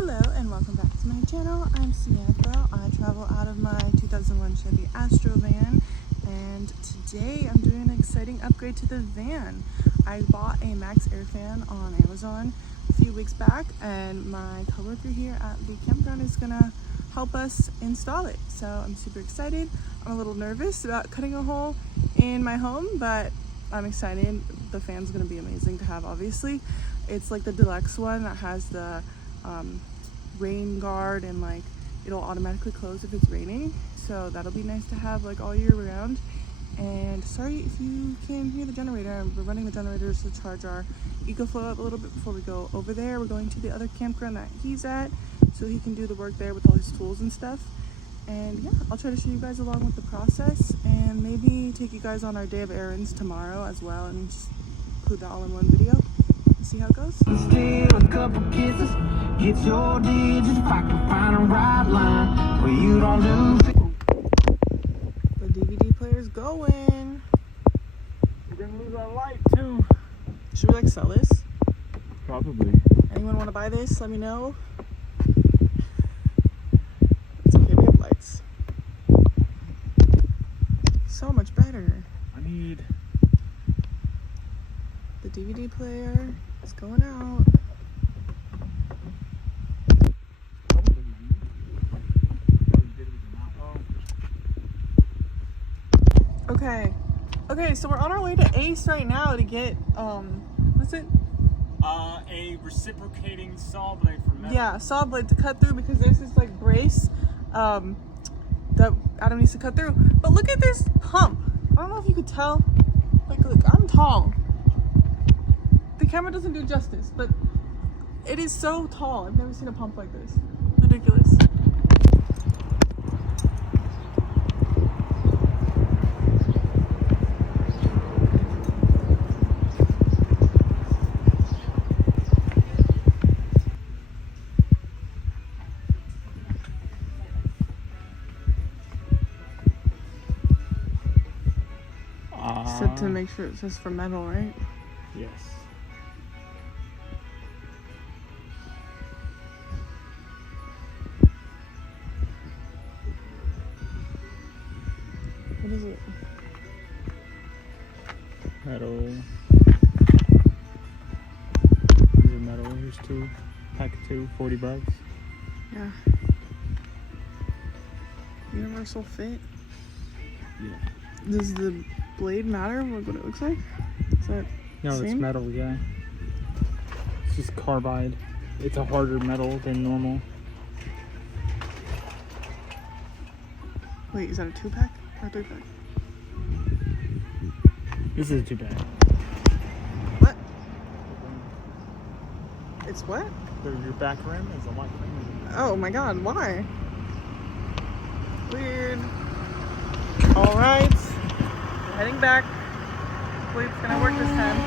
Hello and welcome back to my channel. I'm Samantha. I travel out of my 2001 Chevy Astro van, and today I'm doing an exciting upgrade to the van. I bought a Maxx air fan on Amazon a few weeks back, and my coworker here at the campground is gonna help us install it. So I'm super excited. I'm a little nervous about cutting a hole in my home, but I'm excited. The fan's gonna be amazing to have, obviously. It's like the deluxe one that has the rain guard, and like it'll automatically close if it's raining, so that'll be nice to have like all year round. And sorry if you can hear the generator. We're running the generators to charge our EcoFlow up a little bit before we go over there. We're going to the other campground that he's at so he can do the work there with all his tools and stuff. And yeah, I'll try to show you guys along with the process, and maybe take you guys on our day of errands tomorrow as well, and just include that all in one video. See how it goes. Steal a couple kisses, get your digits if I can find a right line where you don't lose it. The DVD player's going. We're gonna lose our light too. Should we like sell this? Probably. Anyone want to buy this? Let me know. It's okay, we have lights. So much better. I need The DVD player is going out. Okay, so we're on our way to Ace right now to get what's it? a reciprocating saw blade for metal. Yeah, saw blade to cut through, because there's this like brace that Adam needs to cut through. But look at this pump. I don't know if you could tell. Like, look, I'm tall. The camera doesn't do justice, but it is so tall. I've never seen a pump like this. Ridiculous. Set to make sure it says for metal, right? Yes. What is it? Metal. These are metal. Here's two. Pack of two, 40 bucks. Yeah. Universal fit. Yeah. Does the blade matter? What it looks like? Is that No, it's same? metal, yeah. It's just carbide. It's a harder metal than normal. Wait, is that a 2-pack or a 3-pack? This is too bad. What? It's what? Your back rim is a lot cleaner. Oh my god, why? Weird. Alright. We're heading back. Hopefully it's gonna work this time.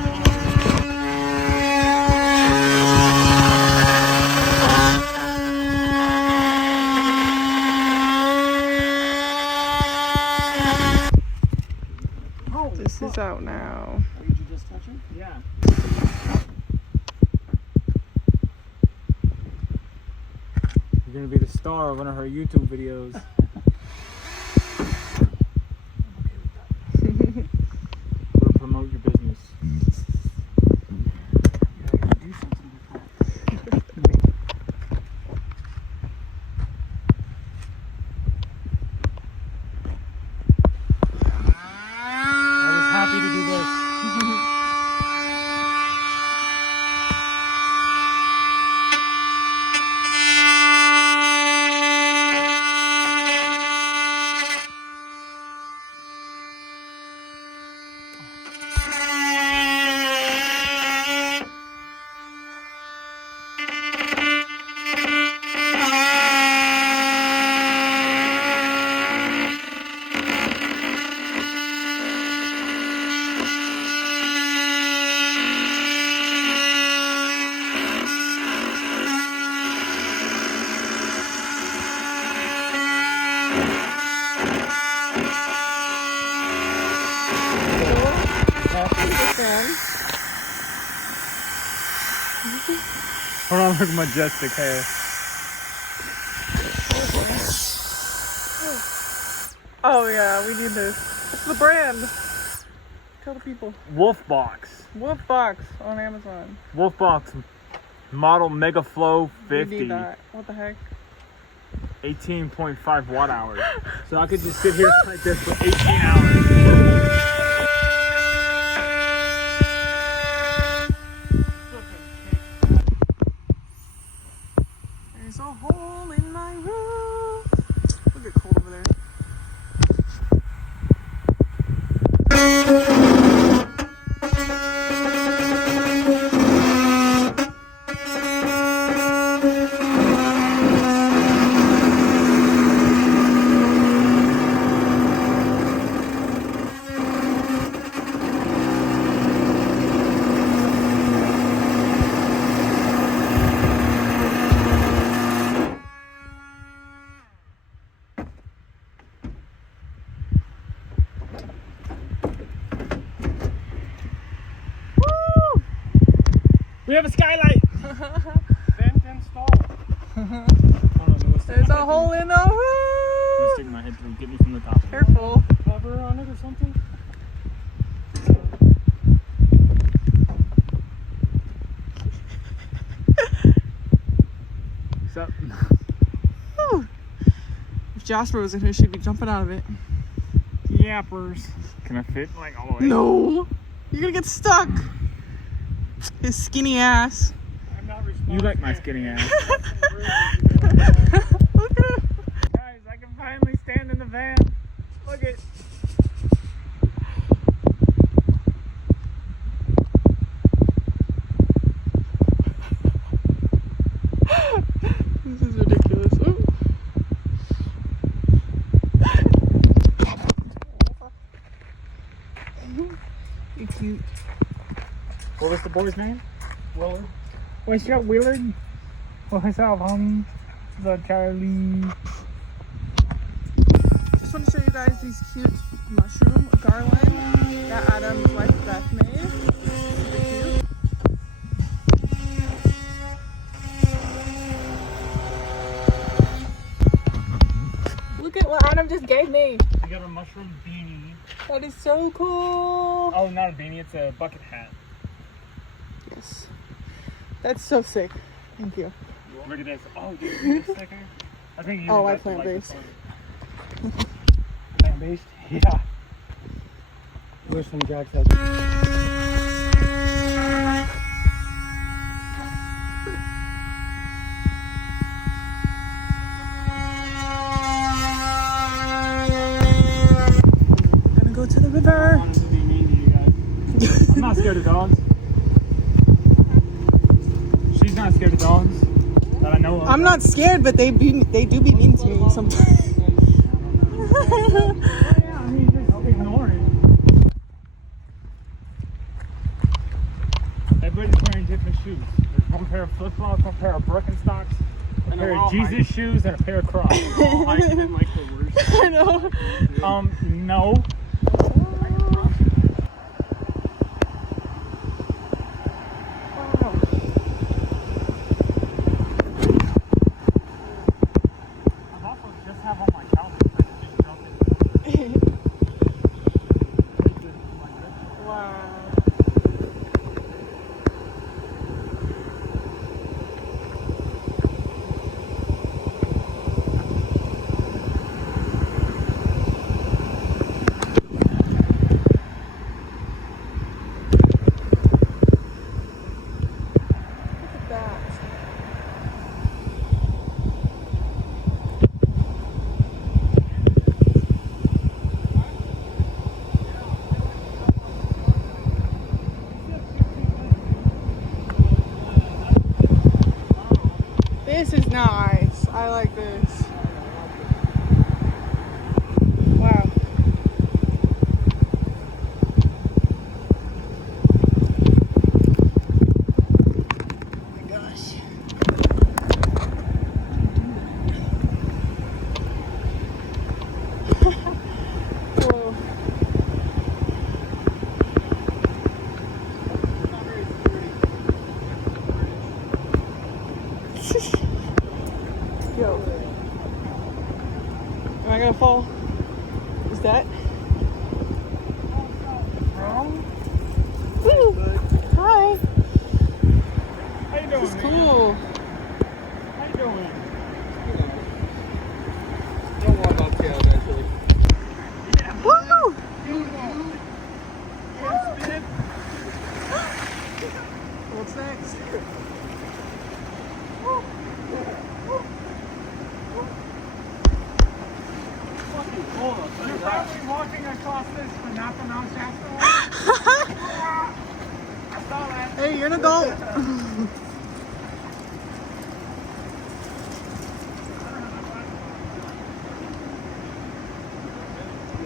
This is out now. Did you just touch it? Yeah. You're gonna be the star of one of her YouTube videos. Or promote your business. I was happy to do this. Hold on, look at my majestic hair. Oh yeah, we need this. What's the brand? Tell the people. Wolf Box. Wolf Box on Amazon. Wolf Box model Mega Flow We 50. need that. What the heck? 18.5 watt hours. So I could just sit here like this for 18 hours. There's a hole in my roof. Look at Colt over there. We have a skylight. Vent installed. There's a hole in the I'm gonna roof. stick my head through. Get me from the top. Careful. Cover on it or something. What's up? Whew. If Jasper was in here, she'd be jumping out of it. Yappers. Can I fit like all the way? No. You're gonna get stuck. His skinny ass. I'm not responsible. You like my skinny ass. Look at him. Guys, I can finally stand in the van. Look at. This is ridiculous. Ooh. You're cute. What was the boy's name? Willard. What's up, Willard? What's up, homie? What's up, Charlie? Just want to show you guys these cute mushroom garland that Adam's wife Beth made. Super cute. Look at what Adam just gave me. We got a mushroom beanie. That is so cool. Oh, not a beanie, it's a bucket hat. Yes. That's so sick. Thank you. Look at this. Oh, dude, see this sticker? I think you Oh, would I like plant-based. this one. Plant-based? Yeah. Where's some Jack's head? Gonna go to the river. I'm not scared of dogs. She's not scared of dogs that I know of. I'm not scared, but they do be mean to me sometimes. Yeah, I mean, just ignore it. Everybody's wearing different shoes. There's one pair of flip-flops, one pair of Birkenstocks, a pair of Jesus shoes, and a pair of Crocs. I know. No. I've also just have on my couch. I can just jump in. Wow. Look at that. This is nice. I like this. Wow. Oh my gosh. Whoa. Yo. Am I gonna fall? that? Bro? Woo! Hi. How you doing, This is man? cool. How you doing? Don't worry about tail eventually. Woo! What's next? You're probably walking across this but not pronounced Astro. I saw that. Hey, you're an adult.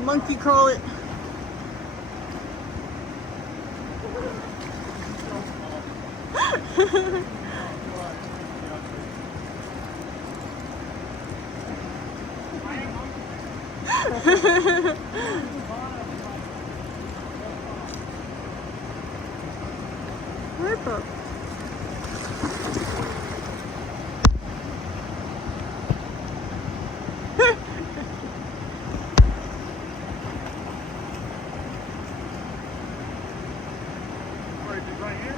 Monkey crawl it. Right up. Wait, is it right here?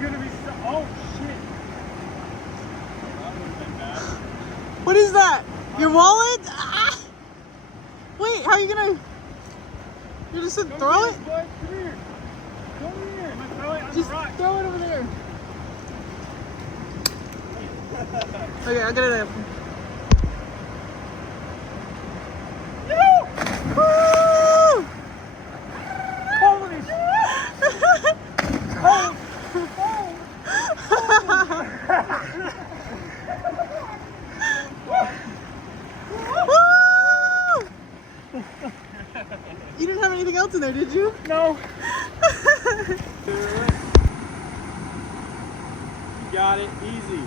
You're gonna be so. Oh shit! What is that? Your wallet? Ah! Wait, how are you gonna? You're just gonna throw it? Bud. Come here. Come here. I'm gonna throw it on Just the rock. throw it over there. Okay, I'll get it up. Woo! Holy shit! Woo! You didn't have anything else in there, did you? No. You got it. Easy.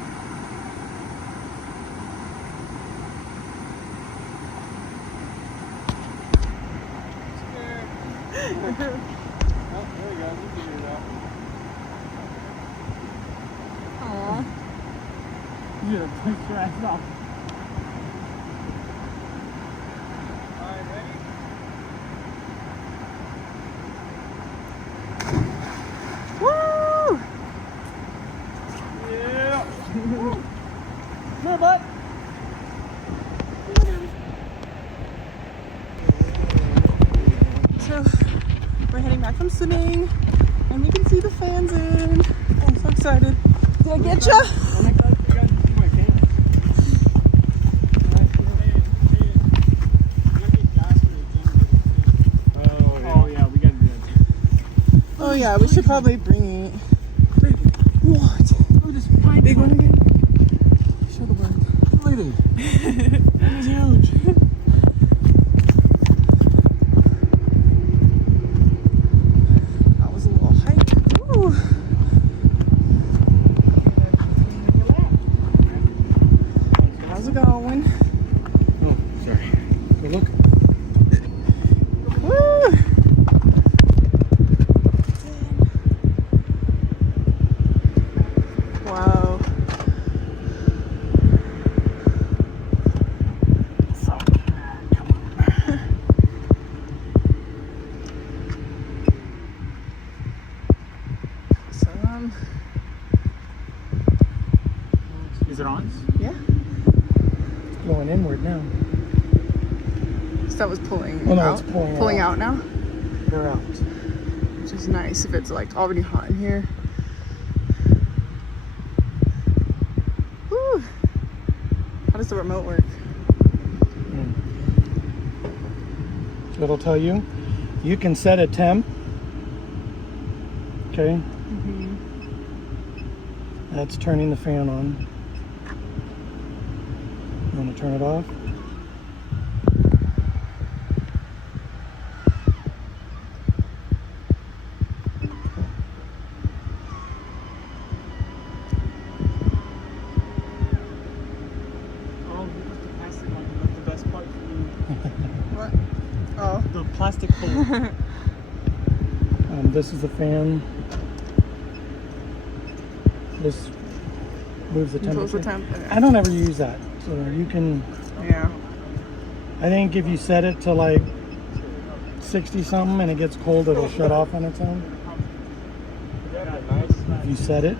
Oh, there we go. You can do that. Aw. You're gonna push your ass off. Alright, ready? Woo! Yeah. Come here, bud. So, we're heading back from swimming, and we can see the fans in. Oh, I'm so excited. Did I get ya? Oh my god, you guys see my face? Oh yeah, we gotta do that. Oh yeah, we should probably bring it. What? Oh, this pine Big one again? Show the word. Look at it. That was huge. That was a little hike. Ooh. How's it going? Oh, sorry. Go look. Woo! Wow. Is it on? Yeah. Going inward now. So that was pulling Oh, no, out. it's pulling out now, They're out. which is nice if it's like already hot in here. Woo. How does the remote work? It'll tell you. You can set a temp. Okay. That's turning the fan on. You want to turn it off? Oh, you put the plastic on. That's the best part for you. What? Oh. The plastic hole. This is the fan. This moves the Controls temperature. the temp. Okay. I don't ever use that, so you can Yeah. I think if you set it to like 60 something and it gets cold, it'll shut off on its own. If you set it,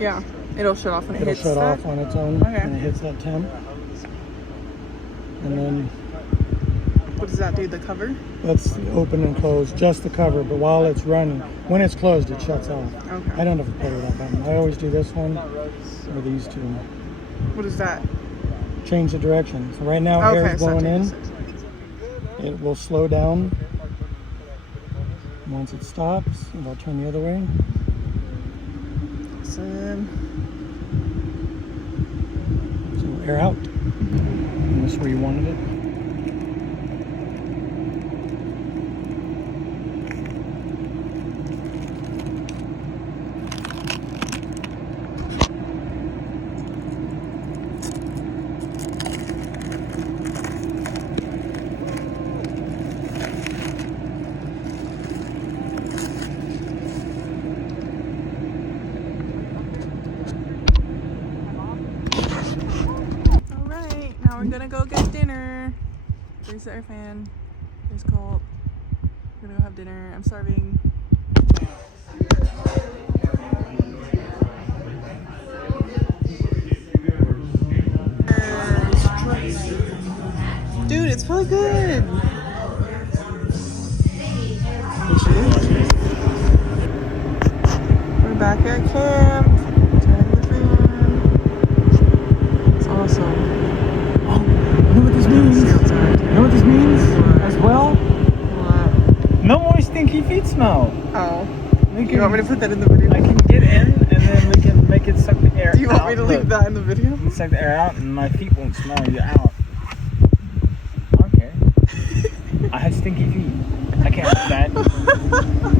Yeah. It'll shut off when it it'll hits shut that? off on its own Okay. when it hits that temp. And then What does that do? The cover? that's open and close, just the cover. But while it's running, when it's closed, it shuts off. Okay. I don't ever play with that button. I always do this one or these two. What is that? Change the direction. So right now, air is so blowing in. change the- It will slow down. Once it stops, it'll turn the other way. Awesome. So air out. And this is where you wanted it. Alright, now we're gonna go get dinner. There's our fan. There's Colt. We're gonna go have dinner. I'm starving. Dude, it's really good. We're back at camp. Turning the fan. It's awesome. You know what this means? You know what this means as well? What? No more stinky feet smell. Oh. We You want me to put that in the video? I can get in and then we can make it suck the air Do you want out. me to leave that in the video? You can suck the air out and my feet won't smell you out. Okay. I have stinky feet. I can't have that.